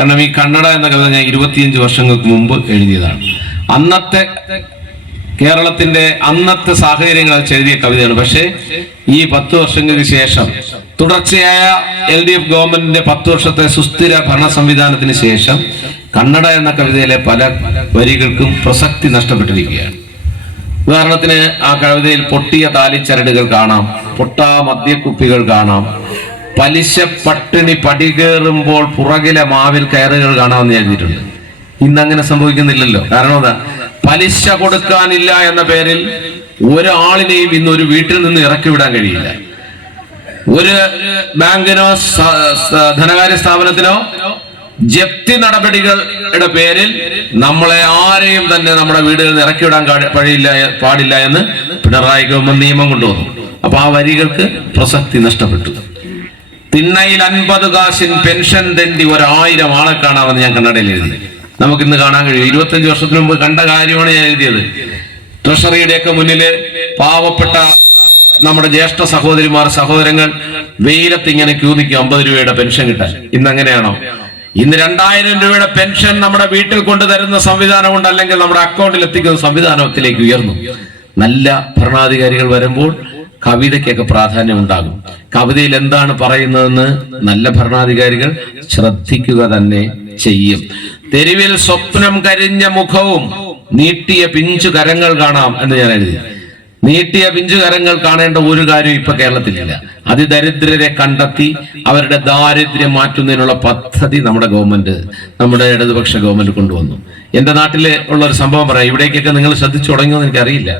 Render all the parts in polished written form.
കാരണം ഈ കന്നഡ എന്ന കവിത ഞാൻ 25 വർഷങ്ങൾക്ക് മുമ്പ് എഴുതിയതാണ്. അന്നത്തെ കേരളത്തിന്റെ അന്നത്തെ സാഹചര്യങ്ങൾ എഴുതിയ കവിതയാണ്. പക്ഷേ ഈ 10 വർഷങ്ങൾക്ക് ശേഷം തുടർച്ചയായ LDF ഗവൺമെന്റിന്റെ 10 വർഷത്തെ സുസ്ഥിര ഭരണ സംവിധാനത്തിന് ശേഷം കന്നഡ എന്ന കവിതയിലെ പല വരികൾക്കും പ്രസക്തി നഷ്ടപ്പെട്ടിരിക്കുകയാണ്. ഉദാഹരണത്തിന് ആ കവിതയിൽ പൊട്ടിയ താലിച്ചരടുകൾ കാണാം, പൊട്ടാ മദ്യക്കുപ്പികൾ കാണാം, പലിശ പട്ടിണി പടികേറുമ്പോൾ പുറകിലെ മാവിൽ കയറുകൾ കാണാമെന്ന് എഴുതിയിട്ടുണ്ട്. ഇന്നങ്ങനെ സംഭവിക്കുന്നില്ലല്ലോ. കാരണം എന്താ? പലിശ കൊടുക്കാനില്ല എന്ന പേരിൽ ഒരാളിനെയും ഇന്ന് ഒരു വീട്ടിൽ നിന്ന് ഇറക്കി വിടാൻ കഴിയില്ല. ഒരു ബാങ്കിനോ ധനകാര്യ സ്ഥാപനത്തിനോ ജപ്തി നടപടികളുടെ പേരിൽ നമ്മളെ ആരെയും തന്നെ നമ്മുടെ വീടുകളിൽ നിന്ന് ഇറക്കി വിടാൻ പാടില്ല എന്ന് പിണറായി ഗവൺമെന്റ് നിയമം കൊണ്ടുവന്നു. അപ്പൊ ആ വരികൾക്ക് പ്രസക്തി നഷ്ടപ്പെട്ടു. തിണ്ണയിൽ 50 കാശിൻ പെൻഷൻ തെണ്ടി 1000 ആളെ കാണാമെന്ന് ഞാൻ കന്നഡയിൽ എഴുതി. നമുക്കിന്ന് കാണാൻ കഴിയും. 25 വർഷത്തിന് മുമ്പ് കണ്ട കാര്യമാണ് ഞാൻ എഴുതിയത്. ട്രഷറിയുടെയൊക്കെ മുന്നില് പാവപ്പെട്ട നമ്മുടെ ജ്യേഷ്ഠ സഹോദരങ്ങൾ വെയിലത്ത് ഇങ്ങനെ ക്യൂ നിൽക്കും 50 രൂപയുടെ പെൻഷൻ കിട്ടാൻ. ഇന്ന് അങ്ങനെയാണോ? ഇന്ന് 2000 രൂപയുടെ പെൻഷൻ നമ്മുടെ വീട്ടിൽ കൊണ്ടുതരുന്ന സംവിധാനമുണ്ട്, അല്ലെങ്കിൽ നമ്മുടെ അക്കൗണ്ടിൽ എത്തിക്കുന്ന സംവിധാനത്തിലേക്ക് ഉയർന്നു. നല്ല ഭരണാധികാരികൾ വരുമ്പോൾ കവിതയ്ക്കൊക്കെ പ്രാധാന്യം ഉണ്ടാകും. കവിതയിൽ എന്താണ് പറയുന്നതെന്ന് നല്ല ഭരണാധികാരികൾ ശ്രദ്ധിക്കുക തന്നെ ചെയ്യും. തെരുവിൽ സ്വപ്നം കരിഞ്ഞ മുഖവും നീട്ടിയ പിഞ്ചു കരങ്ങൾ കാണാം എന്ന് ഞാൻ എഴുതി. നീട്ടിയ പിഞ്ചു കരങ്ങൾ കാണേണ്ട ഒരു കാര്യം ഇപ്പൊ കേരളത്തിലില്ല. അതിദരിദ്രരെ കണ്ടെത്തി അവരുടെ ദാരിദ്ര്യം മാറ്റുന്നതിനുള്ള പദ്ധതി നമ്മുടെ ഇടതുപക്ഷ ഗവൺമെന്റ് കൊണ്ടുവന്നു. എന്റെ നാട്ടില് ഉള്ള ഒരു സംഭവം പറയാം. ഇവിടേക്കൊക്കെ നിങ്ങൾ ശ്രദ്ധിച്ചു തുടങ്ങിയോ എന്ന് എനിക്കറിയില്ല.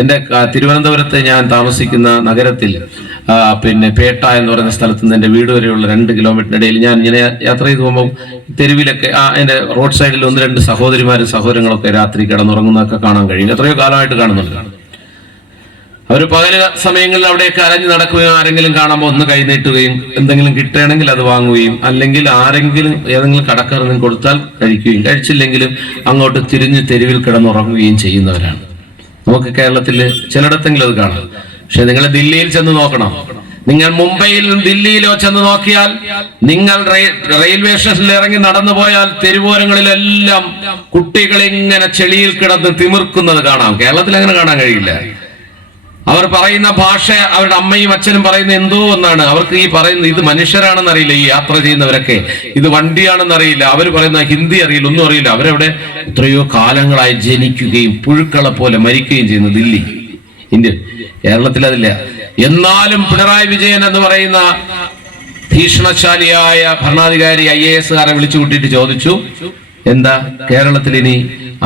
എന്റെ തിരുവനന്തപുരത്ത് ഞാൻ താമസിക്കുന്ന നഗരത്തിൽ പേട്ട എന്ന് പറയുന്ന സ്ഥലത്ത് നിന്ന് എന്റെ വീട് വരെയുള്ള 2 കിലോമീറ്ററിനിടയിൽ ഞാൻ ഇങ്ങനെ യാത്ര ചെയ്ത് പോകുമ്പോൾ തെരുവിലൊക്കെ എന്റെ റോഡ് സൈഡിൽ 1-2 സഹോദരങ്ങളൊക്കെ രാത്രി കിടന്നുറങ്ങുന്നതൊക്കെ കാണാൻ കഴിയും. എത്രയോ കാലമായിട്ട് കാണുന്നുണ്ട്. അവർ പകല് സമയങ്ങളിൽ അവിടെയൊക്കെ അലഞ്ഞു നടക്കുകയും ആരെങ്കിലും കാണുമ്പോൾ ഒന്ന് കൈ നീട്ടുകയും എന്തെങ്കിലും കിട്ടുകയാണെങ്കിൽ അത് വാങ്ങുകയും, അല്ലെങ്കിൽ ഏതെങ്കിലും കടക്കാരനും കൊടുത്താൽ കഴിക്കുകയും, കഴിച്ചില്ലെങ്കിലും അങ്ങോട്ട് തിരിഞ്ഞ് തെരുവിൽ കിടന്നുറങ്ങുകയും ചെയ്യുന്നവരാണ്. നമുക്ക് കേരളത്തിൽ ചിലയിടത്തെങ്കിലും അത് കാണാം. പക്ഷെ നിങ്ങൾ ദില്ലിയിൽ ചെന്ന് നോക്കണം. നിങ്ങൾ മുംബൈയിലും ദില്ലിയിലോ ചെന്ന് നോക്കിയാൽ, നിങ്ങൾ റെയിൽവേ സ്റ്റേഷനിൽ ഇറങ്ങി നടന്നു പോയാൽ തെരുവോരങ്ങളിലെല്ലാം കുട്ടികൾ ഇങ്ങനെ ചെളിയിൽ കിടന്ന് തിമിർക്കുന്നത് കാണാം. കേരളത്തിൽ അങ്ങനെ കാണാൻ കഴിയില്ല. അവർ പറയുന്ന ഭാഷ അവരുടെ അമ്മയും അച്ഛനും പറയുന്ന എന്തോ ഒന്നാണ്. അവർക്ക് ഈ പറയുന്നത് ഇത് മനുഷ്യരാണെന്ന് അറിയില്ല. ഈ യാത്ര ചെയ്യുന്നവരൊക്കെ ഇത് വണ്ടിയാണെന്ന് അറിയില്ല. അവർ പറയുന്ന ഹിന്ദി അറിയില്ല, ഒന്നും അറിയില്ല. അവരവിടെ എത്രയോ കാലങ്ങളായി ജനിക്കുകയും പുഴുക്കളെ പോലെ മരിക്കുകയും ചെയ്യുന്നു ദില്ലി, ഇന്ത്യ. കേരളത്തിൽ അതില്ല. എന്നാലും പിണറായി വിജയൻ എന്ന് പറയുന്ന ഭീഷണശാലിയായ ഭരണാധികാരി IAS കാരെ വിളിച്ചു കൂട്ടിയിട്ട് ചോദിച്ചു, എന്താ കേരളത്തിൽ ഇനി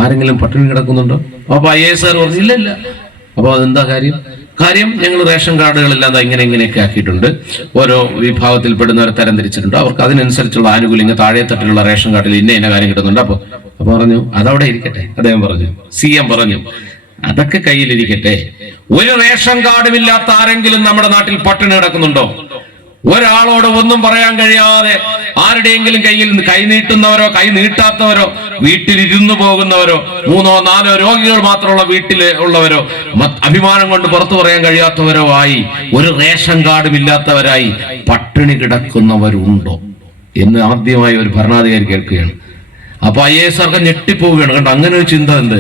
ആരെങ്കിലും പട്ടിണി കിടക്കുന്നുണ്ടോ? അപ്പൊ IAS കാർ പറഞ്ഞു ഇല്ല. അപ്പൊ അതെന്താ കാര്യം ഞങ്ങൾ റേഷൻ കാർഡുകളെല്ലാം ഇങ്ങനെയൊക്കെ ആക്കിയിട്ടുണ്ട്. ഓരോ വിഭാഗത്തിൽപ്പെടുന്നവരെ തരംതിരിച്ചിട്ടുണ്ട്. അവർക്ക് അതിനനുസരിച്ചുള്ള ആനുകൂല്യങ്ങൾ താഴെ തട്ടിലുള്ള റേഷൻ കാർഡിൽ ഇന്ന കാര്യം കിട്ടുന്നുണ്ട്. അപ്പൊ പറഞ്ഞു അതവിടെ ഇരിക്കട്ടെ. അദ്ദേഹം പറഞ്ഞു, CM പറഞ്ഞു അതൊക്കെ കയ്യിലിരിക്കട്ടെ. ഒരു റേഷൻ കാർഡും ഇല്ലാത്ത ആരെങ്കിലും നമ്മുടെ നാട്ടിൽ പട്ടിണി കിടക്കുന്നുണ്ടോ? ഒരാളോട് ഒന്നും പറയാൻ കഴിയാതെ ആരുടെയെങ്കിലും കയ്യിൽ കൈ നീട്ടുന്നവരോ കൈ നീട്ടാത്തവരോ, വീട്ടിലിരുന്നു പോകുന്നവരോ, 3-4 രോഗികൾ മാത്രമുള്ള വീട്ടിലുള്ളവരോ, അഭിമാനം കൊണ്ട് പുറത്തു പറയാൻ കഴിയാത്തവരോ ആയി, ഒരു റേഷൻ കാർഡും ഇല്ലാത്തവരായി പട്ടിണി കിടക്കുന്നവരുണ്ടോ എന്ന് ആദ്യമായി ഒരു ഭരണാധികാരി കേൾക്കുകയാണ്. അപ്പൊ IAS ഞെട്ടിപ്പോവുകയാണ്. കണ്ടോ, അങ്ങനെ ഒരു ചിന്ത ഉണ്ട്.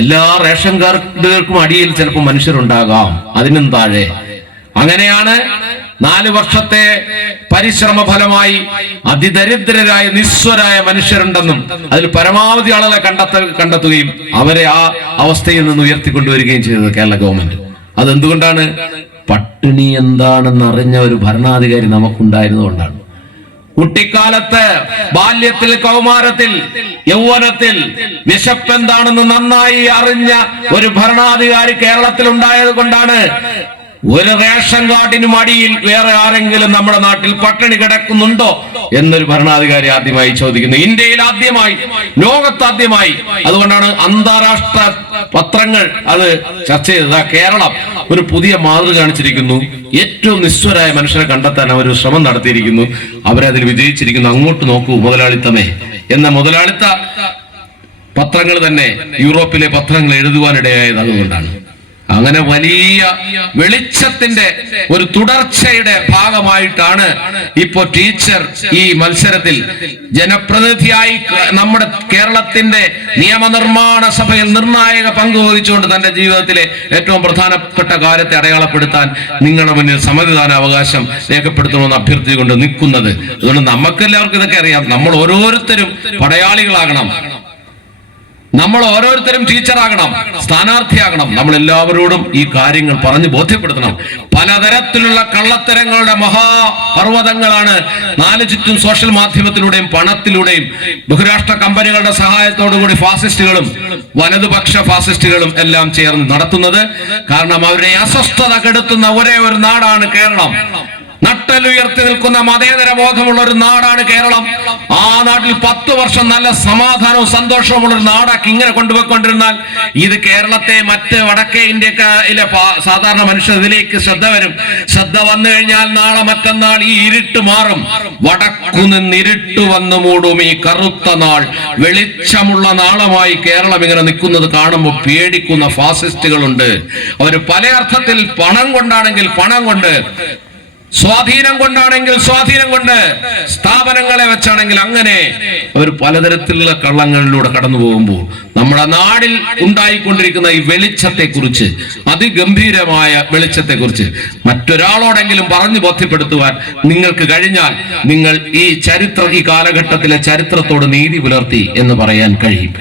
എല്ലാ റേഷൻ കാർഡുകൾക്കും അടിയിൽ ചിലപ്പോൾ മനുഷ്യരുണ്ടാകാം, അതിനും താഴെ. അങ്ങനെയാണ് 4 വർഷത്തെ പരിശ്രമ ഫലമായി അതിദരിദ്രരായ നിസ്വരായ മനുഷ്യരുണ്ടെന്നും അതിൽ പരമാവധി ആളുകളെ കണ്ടെത്തുകയും അവരെ ആ അവസ്ഥയിൽ നിന്ന് ഉയർത്തിക്കൊണ്ടുവരികയും ചെയ്തത് കേരള ഗവൺമെന്റ്. അതെന്തുകൊണ്ടാണ്? പട്ടിണി എന്താണെന്ന് അറിഞ്ഞ ഒരു ഭരണാധികാരി നമുക്കുണ്ടായിരുന്നുകൊണ്ടാണ്. കുട്ടിക്കാലത്ത്, ബാല്യത്തിൽ, കൗമാരത്തിൽ, യൗവനത്തിൽ വിശപ്പ് എന്താണെന്ന് നന്നായി അറിഞ്ഞ ഒരു ഭരണാധികാരി കേരളത്തിൽ ഉണ്ടായത് കൊണ്ടാണ് ഒരു റേഷൻ കാർഡിനും അടിയിൽ വേറെ ആരെങ്കിലും നമ്മുടെ നാട്ടിൽ പട്ടിണി കിടക്കുന്നുണ്ടോ എന്നൊരു ഭരണാധികാരി ആദ്യമായി ചോദിക്കുന്നു. ഇന്ത്യയിൽ ആദ്യമായി, ലോകത്താദ്യമായി. അതുകൊണ്ടാണ് അന്താരാഷ്ട്ര പത്രങ്ങൾ അത് ചർച്ച ചെയ്തത്. കേരളം ഒരു പുതിയ മാതൃക കാണിച്ചിരിക്കുന്നു. ഏറ്റവും നിസ്വരായ മനുഷ്യരെ കണ്ടെത്താൻ അവർ ശ്രമം നടത്തിയിരിക്കുന്നു. അവരതിൽ വിജയിച്ചിരിക്കുന്നു. അങ്ങോട്ട് നോക്കൂ മുതലാളിത്തമേ എന്ന മുതലാളിത്ത പത്രങ്ങൾ തന്നെ യൂറോപ്പിലെ പത്രങ്ങൾ എഴുതുവാനിടയായത് അതുകൊണ്ടാണ്. അങ്ങനെ വലിയ വെളിച്ചത്തിന്റെ ഒരു തുടർച്ചയുടെ ഭാഗമായിട്ടാണ് ഇപ്പോ ടീച്ചർ ഈ മത്സരത്തിൽ ജനപ്രതിനിധിയായി നമ്മുടെ കേരളത്തിന്റെ നിയമനിർമ്മാണ സഭയിൽ നിർണായക പങ്ക് വഹിച്ചുകൊണ്ട് തന്റെ ജീവിതത്തിലെ ഏറ്റവും പ്രധാനപ്പെട്ട കാര്യത്തെ അടയാളപ്പെടുത്താൻ നിങ്ങളുടെ മുന്നിൽ സമ്മതിദാന അവകാശം രേഖപ്പെടുത്തണമെന്ന് അഭ്യർത്ഥിച്ചുകൊണ്ട് നിൽക്കുന്നത്. അതുകൊണ്ട് നമുക്കെല്ലാവർക്കും ഇതൊക്കെ അറിയാം. നമ്മൾ ഓരോരുത്തരും പടയാളികളാകണം, നമ്മൾ ഓരോരുത്തരും ടീച്ചറാകണം, സ്ഥാനാർത്ഥിയാകണം. നമ്മൾ എല്ലാവരോടും ഈ കാര്യങ്ങൾ പറഞ്ഞ് ബോധ്യപ്പെടുത്തണം. പലതരത്തിലുള്ള കള്ളത്തരങ്ങളുടെ മഹാപർവ്വതങ്ങളാണ് നാല് ചുറ്റും സോഷ്യൽ മാധ്യമത്തിലൂടെയും പണത്തിലൂടെയും ബഹുരാഷ്ട്ര കമ്പനികളുടെ സഹായത്തോടുകൂടി ഫാസിസ്റ്റുകളും വലതുപക്ഷ ഫാസിസ്റ്റുകളും എല്ലാം ചേർന്ന് നടത്തുന്നത്. കാരണം അവരുടെ അസ്വസ്ഥത കെടുത്തുന്ന ഒരേ ഒരു നാടാണ് കേരളം. നട്ടലുയർത്തി നിൽക്കുന്ന മതേതര ബോധമുള്ള ഒരു നാടാണ് കേരളം. ആ നാട്ടിൽ 10 വർഷം നല്ല സമാധാനവും സന്തോഷവുമുള്ള ഒരു നാടാക്കി ഇങ്ങനെ കൊണ്ടുപോയിക്കൊണ്ടിരുന്നാൽ ഇത് കേരളത്തെ മറ്റ് വടക്കേ ഇന്ത്യയിലെ സാധാരണ മനുഷ്യർ ഇതിലേക്ക് ശ്രദ്ധ വരും. ശ്രദ്ധ വന്നു കഴിഞ്ഞാൽ നാളെ മറ്റന്നാൾ ഈ ഇരുട്ട് മാറും. വടക്കുനിന്ന് ഇരുട്ട് വന്നു മൂടും ഈ കറുത്ത നാൾ. വെളിച്ചമുള്ള നാളമായി കേരളം ഇങ്ങനെ നിൽക്കുന്നത് കാണുമ്പോൾ പേടിക്കുന്ന ഫാസിസ്റ്റുകളുണ്ട്. അവർ പല അർത്ഥത്തിൽ പണം കൊണ്ടാണെങ്കിൽ പണം കൊണ്ട്, സ്വാധീനം കൊണ്ടാണെങ്കിൽ സ്വാധീനം കൊണ്ട്, സ്ഥാപനങ്ങളെ വെച്ചാണെങ്കിൽ അങ്ങനെ അവർ പലതരത്തിലുള്ള കള്ളങ്ങളിലൂടെ കടന്നു പോകുമ്പോൾ നമ്മുടെ നാടിൽ ഉണ്ടായിക്കൊണ്ടിരിക്കുന്ന ഈ വെളിച്ചത്തെക്കുറിച്ച്, അതിഗംഭീരമായ വെളിച്ചത്തെക്കുറിച്ച് മറ്റൊരാളോടെങ്കിലും പറഞ്ഞു ബോധ്യപ്പെടുത്തുവാൻ നിങ്ങൾക്ക് കഴിഞ്ഞാൽ നിങ്ങൾ ഈ കാലഘട്ടത്തിലെ ചരിത്രത്തോട് നീതി പുലർത്തി എന്ന് പറയാൻ കഴിയും.